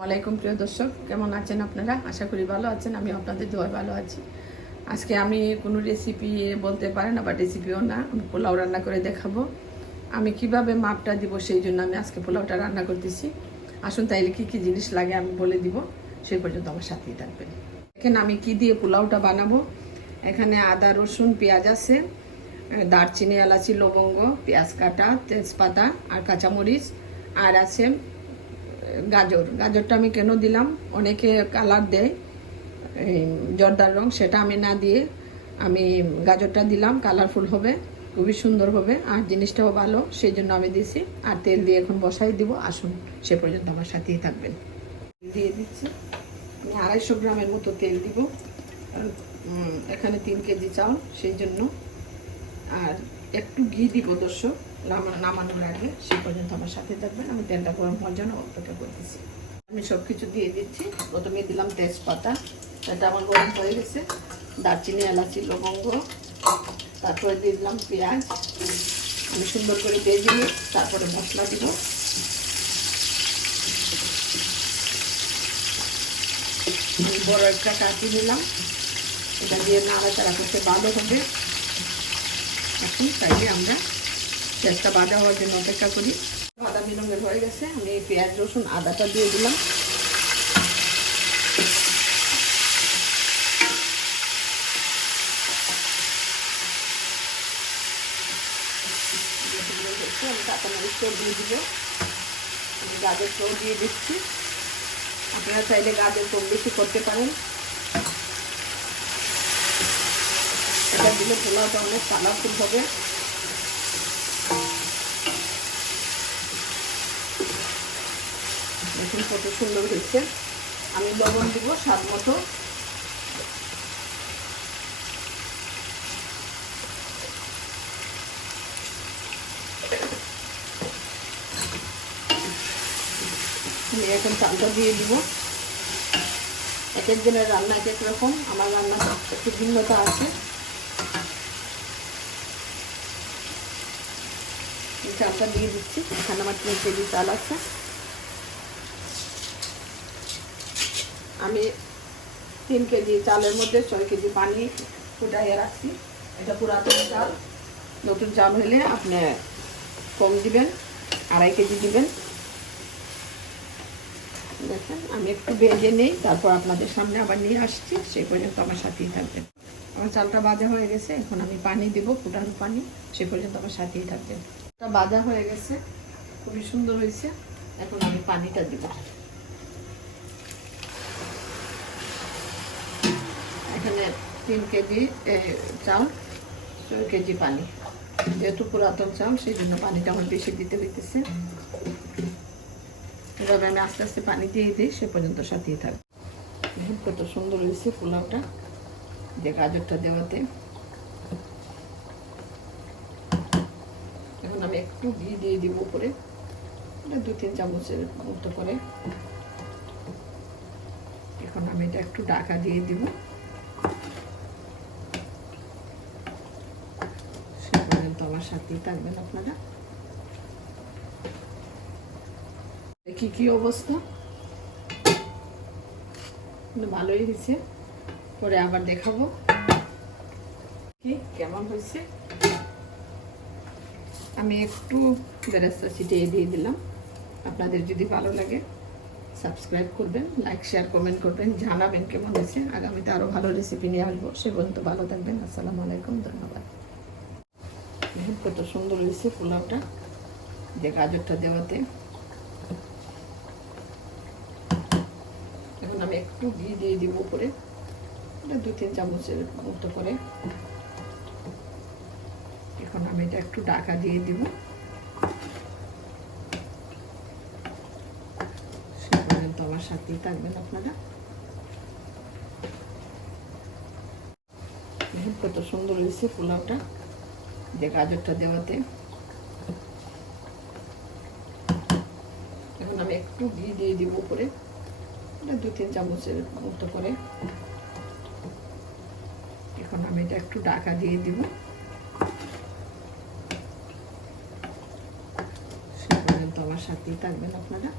ওয়ালাইকুম প্রিয় দর্শক। কেমন আছেন আপনারা? আশা করি ভালো আছেন আমি আপনাদের দোয়া ভালো আছি। আজকে আমি কোনো রেসিপি বলতে পারেন বা রেসিপিও না, আমি পোলাও রান্না করে দেখাবো। আমি কীভাবে মাপটা দিব সেই জন্য আমি আজকে পোলাওটা রান্না করতেছি। আসুন তাইলে কি কি জিনিস লাগে আমি বলে দিব, সেই পর্যন্ত আমার সাথেই থাকবেন। এখানে আমি কি দিয়ে পোলাওটা বানাবো। এখানে আদা, রসুন, পেঁয়াজ আছে, দারচিনি, এলাচি, লবঙ্গ, পেঁয়াজ কাটা, তেজপাতা আর কাঁচামরিচ, আর আছে গাজর। গাজরটা আমি কেন দিলাম? অনেকে কালার দেয় জর্দার রং, সেটা আমি না দিয়ে আমি গাজরটা দিলাম কালারফুল হবে, খুবই সুন্দর হবে, আর জিনিসটাও ভালো, সেই জন্য আমি দিছি আর তেল দিয়ে এখন বসাই দিব, আসুন, সে পর্যন্ত আমার সাথেই থাকবেন। দিয়ে দিচ্ছি, আমি আড়াইশো গ্রামের মতো তেল দিব এখানে তিন কেজি চাল, সেই জন্য। আর একটু ঘি দিব দর্শক। নামানোর আগে সে পর্যন্ত আমার সাথে থাকবেন। আমি তেলটা গরম হওয়ার জন্য অপেক্ষা করতেছি। আমি সব কিছু দিয়ে দিচ্ছি। প্রথমে দিলাম তেজপাতা। এটা আমার গরম হয়ে গেছে। দারচিনি, এলাচি, লবঙ্গ। তারপরে দিয়ে দিলাম পেঁয়াজ। আমি সুন্দর করে দিয়ে দিই তারপরে মশলা দিব। বড় একটা কাটি নিলাম। এটা দিয়ে নাড়াচাড়া করতে ভালো হবে। এখন চাইলে আমরা পেঁয়াজটা বাদা হওয়ার জন্য অপেক্ষা করি। বাদামি রঙের হয়ে গেছে, আমি পেঁয়াজ, রসুন, আদাটা দিয়ে দিলাম। আমি কাঁচামরিচটাও দিয়ে দিয়ে দিচ্ছি। আপনারা চাইলে গাজর কম বেশি করতে পারেন। এটা দিলে পোলাওটা অনেক কালারফুল হবে। দেখুন কত সুন্দর হয়েছে। আমি লবণ দিব স্বাদ মতো। এখন চালটা দিয়ে দিব। এক একজনের রান্না এক রকম। আমার রান্না একটু ভিন্নতা আছে। চালটা দিয়ে দিচ্ছি। এখানে আমার তিন কেজি চাল আছে। তিন কেজি চালের মধ্যে ছয় কেজি পানি ফুটাইয়ে রাখছি। এটা পুরাতন চাল। নতুন চাল হলে আপনি কম দিবেন, আড়াই কেজি দিবেন। দেখেন, আমি একটু ভেজে নেই, তারপর আপনাদের সামনে আবার নিয়ে আসছি সেই পর্যন্ত আমার সাথেই থাকবেন। আমার চালটা বাজা হয়ে গেছে, এখন আমি পানি দিব, ফুটানো পানি, সে পর্যন্ত আমার সাথেই থাকবেন। এটা বাজা হয়ে গেছে, খুবই সুন্দর হয়েছে, এখন আমি পানিটা দিব। এখানে তিন কেজি চাল ছয় কেজি পানি। যেহেতু পুরাতন চাল সেই জন্য পানিটা আমার বেশি দিতে হইতেছে। এভাবে আমি আস্তে আস্তে পানি দিয়ে দিই, সে পর্যন্ত সাথেই থাকবে। কত সুন্দর হয়েছে পোলাওটা। যে গাজরটা দেওয়াতে। এখন আমি একটু ঘি দিয়ে দিব উপরে। দু তিন চামচের মতো করে। এখন আমি এটা একটু ডাকা দিয়ে দিব সে পর্যন্ত আমার সাথেই থাকবেন আপনারা। দেখি কি অবস্থা। ভালোই হয়েছে। পরে আবার দেখাবো। কি, কেমন হয়েছে? আমি একটু বেরেস্তা ছিটিয়ে দিয়ে দিলাম। আপনাদের যদি ভালো লাগে সাবস্ক্রাইব করবেন লাইক শেয়ার কমেন্ট করবেন, জানাবেন কেমন হয়েছে। আগামীতে আরও ভালো রেসিপি নিয়ে আসব। সে পর্যন্ত ভালো থাকবেন। আসসালামু আলাইকুম, ধন্যবাদ। দেখুন কত সুন্দর হয়েছে পোলাওটা। যে গাজরটা দেওয়াতে। এখন আমি একটু ঘি দিয়ে দিব উপরে। দু, তিন চামচের মতো করে। এখন আমি এটা একটু ডাকা দিয়ে দিব। সে পর্যন্ত আমার সাথেই থাকবেন আপনারা। কত সুন্দর হয়েছে পোলাওটা। যে গাজরটা দেওয়াতে। এখন আমি একটু ঘি দিয়ে দিব উপরে। দু তিন চামচের মতো করে। এখন আমি এটা একটু ডাকা দিয়ে দিব। সে পর্যন্ত আমার সাথেই থাকবেন আপনারা।